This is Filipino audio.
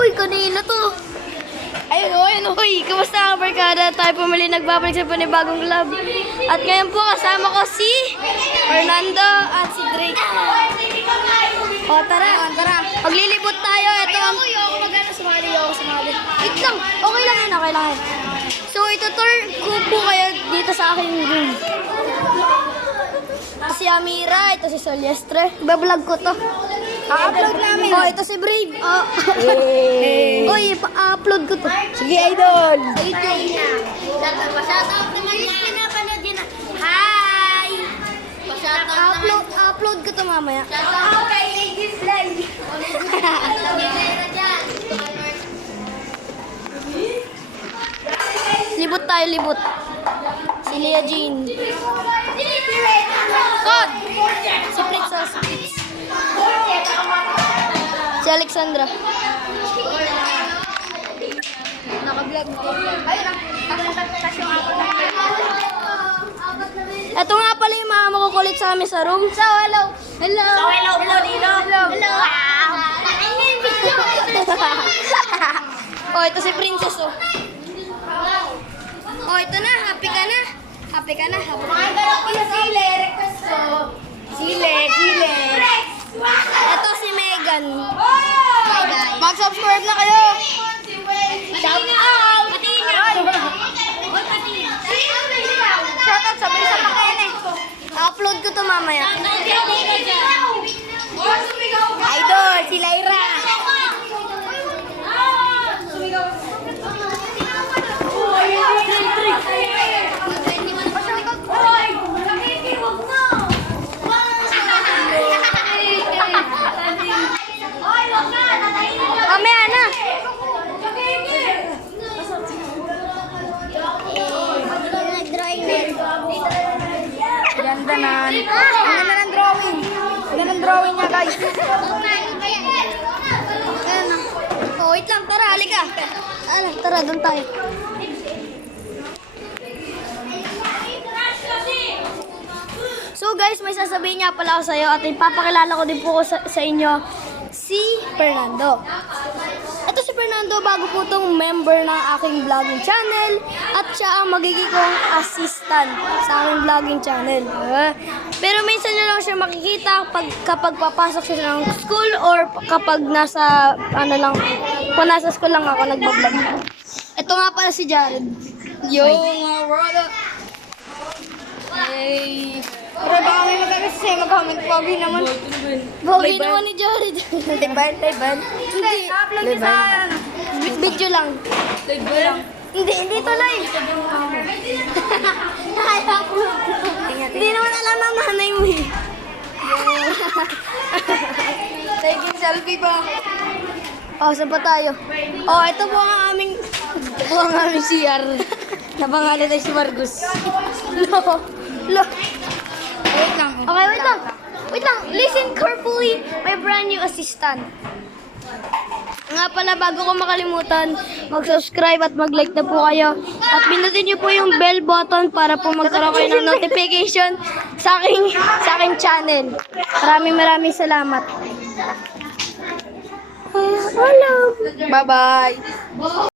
Uy, kanina to. Ayun, uy. Kamusta ang barkada? Tayo pumili nagbabalik sa panibagong club. At ngayon po kasama ko si Fernando at si Drake. O, tara. Maglilibot tayo. Ito ang... Sumali. Wait lang. Okay lang yun. So, ito-tour ko po kayo dito sa aking room. Ito si Amira. Ito si Soliestre. Iba-vlog ko to. upload namin. Oh, ito si Brave. Uy, upload ko to. Sige, idol. Shoutout naman yung pinapanood yun. Hi! Upload ko to mamaya. Shoutout kay Ladies Live. Libot tayo, libot. Si Leah Jean. Cod! Si Princess. Si Alexandra. Naka-vlog ko. Ito nga pala yung mga makukulit sa amin sa room. So, hello. Oh, ito si Princess, oh. Oh, ito na. Happy ka na. Mga galap ko sa Sile. Request ko. Sile. Ito si Megan. Hi, guys. Mag-subscribe na kayo. Shout out. Shout out. Sabay sa pakain eh. Upload ko to mamaya. Idol, si Lyra. Mamaya na. Ganda na. Ang ganda ng drawing. Ganda ng drawing niya, guys. Oh, wait lang. Tara, halika. Tara, doon tayo. So guys, may sasabihin nga pala ako sa iyo at ipapakilala ko din po ko sa inyo si Fernando. Ito si Fernando, bago po itong member ng aking vlogging channel at siya ang magiging kong assistant sa aking vlogging channel. Pero minsan nyo lang siya makikita kapag papasok siya ng school or kapag nasa, kung nasa school lang ako, nagbablog. Ito nga pala si Jared. Yo, mga brother. Hey. Pero baka may mag-agas sa'yo, mag-comment. Pogi naman. Bogi naman ni Jared. Liban. Hindi. Upload niyo sa Video lang. Hindi to live. Hindi naman alam ang nanay mo eh. taking selfie pa. Oh, saan pa tayo? Oh, ito po ang aming CR. Napangalan na si Margus. Lo. Wait lang. Okay, wait lang. Listen carefully, my brand new assistant. Nga pala, bago ko makalimutan, mag-subscribe at mag-like na po kayo. At pindutin niyo po yung bell button para po magkaroon kayo ng notification sa aking channel. Maraming salamat. Hello. Bye-bye.